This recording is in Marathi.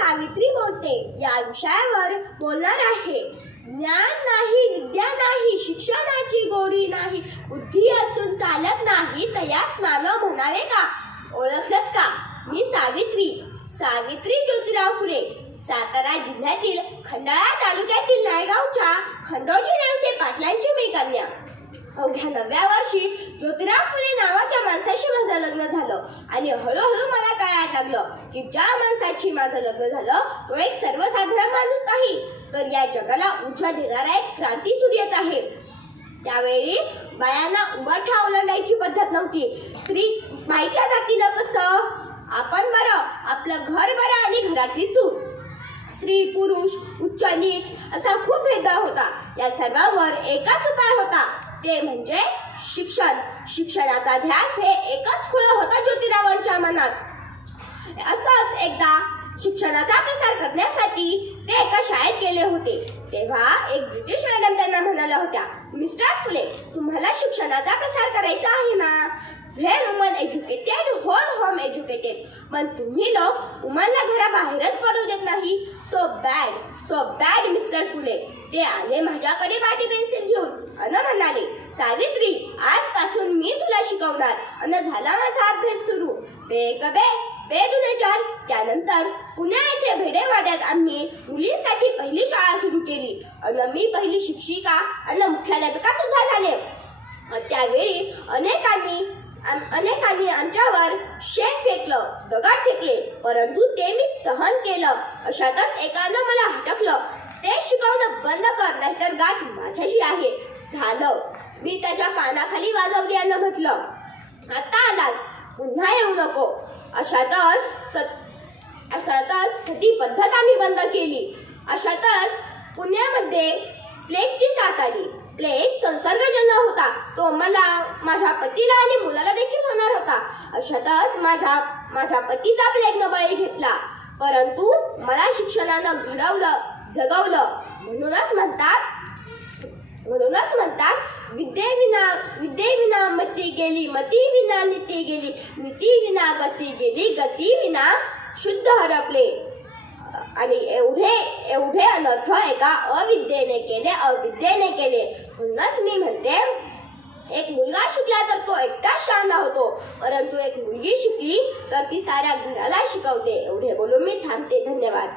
सावित्री बोलते या विषयावर बोलणार आहे। ज्ञान नाही, विद्या नाही, शिक्षणाची गोडी नाही, बुद्धी असून चालत नाही, तयास मानव म्हणावे का? ओळखलत का? मी सावित्री ज्योतिराव फुले, सातारा जिल्ह्यातील खंडाळा तालुक्यातील नायगावच्या खंडोजी नेवसे पाटलांची मी कन्या। अवघ्या 9व्या वर्षी ज्योतिराव फुले नावाच्या माणसाशी माझं लग्न झालं आणि हळूहळू मला कळायला लागलं की ज्या माणसाशी माझं लग्न झालं तो एक सर्वसाधारण माणूस नाही, तर या जगाला ऊर्जा देणारा एक क्रांती सूर्यच आहे। त्यावेळी बायांना उंबरठा ओलांडायची पद्धत नव्हती। स्त्री बाईच्या जातीनं कसं आपण बरं, आपलं घर बरं आणि घरातली चूक, स्त्री पुरुष उच्च नीच असा खूप भेदभाव होता। या सर्वांवर एकच उपाय होता, ते म्हणजे शिक्षण। शिक्षणाचा ध्यास हे एकच खुळ होता ज्योतिरावांच्या मनात। असंच एकदा शिक्षणाचा प्रसार करण्यासाठी ते एका शाळेत गेले होते। तेव्हा एक ब्रिटिश मॅडम त्यांना म्हणाल्या होत्या, मिस्टर फुले, तुम्हाला शिक्षणाचा प्रसार करायचा आहे ना? When woman educated, whole home educated, पण तुम्ही लोक वुमनला घराबाहेरच पडू देत नाही। So bad mister Phule. ते आले माझ्याकडे पाटी पेन्सिल घेऊन अन म्हणाले, सावित्री, आजपासून मी तुला शिकवणार। अन झाला माझा अभ्यास सुरू। बे दुनेचार। त्यानंतर पुण्या येथे भेडेवाड्यात आम्ही मुलींसाठी पहिली शाळा सुरू केली अन मी पहिली शिक्षिका अन मुख्याध्यापिका सुद्धा झाले। त्यावेळी अनेकांनी आमच्यावर शेण फेकलं, दगड फेकले, परंतु ते मी सहन केलं। अशातच एकानं मला हटकलं, ते शिकवणं बंद कर, नाहीतर गाठ माझ्याशी आहे। झालं, मी त्याच्या कानाखाली वाजवली आणि म्हटलं, आता आलास, पुन्हा येऊ नको। अशातच सती पद्धत आम्ही बंद केली। अशातच पुण्यामध्ये प्लेगची साथ आली। प्लेग संसर्गजन्य होता, तो मला, माझ्या पतीला आणि मुलाला देखील होणार होता। अशातच माझ्या पतीचा प्लेगनं बळी घेतला, परंतु मला शिक्षणानं घडवलं, जगवलं। म्हणूनच म्हणतात विद्येविना मती गेली, मती विना नीती गेली, नीती विना गती गेली, गती विना शुद्ध हरपले। आणि एवढे अनर्थ एका अविद्येने केले। म्हणूनच मी म्हणते, एक मुलगा शिकला तर तो एकटाच शहाणा होतो, परंतु एक मुलगी शिकली तर ती साऱ्या घराला शिकवते। एवढे बोलून मी थांबते। धन्यवाद।